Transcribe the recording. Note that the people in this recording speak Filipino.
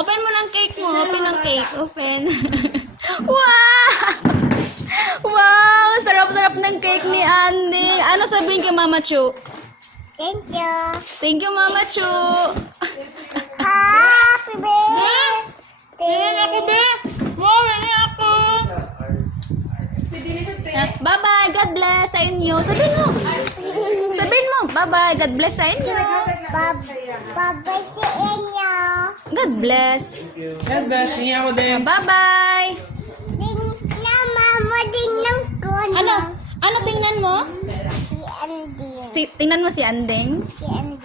Open mo ng cake mo. Open ng cake. Open. Wow! Wow! Sarap-sarap ng cake ni Andy. Ano sabihin kay Mama Chu? Thank you. Thank you, Mama Chu. Happy birthday. Bye-bye. God bless sa inyo. Sabihin mo. Sabihin mo. Bye-bye. God bless sa inyo. Babay sa inyo. God bless. God bless. Tingin ako din. Bye-bye. Na mama din ng kono. Ano? Ano tingnan mo? Si Andy. Tingnan mo si Andeng. Si Andy.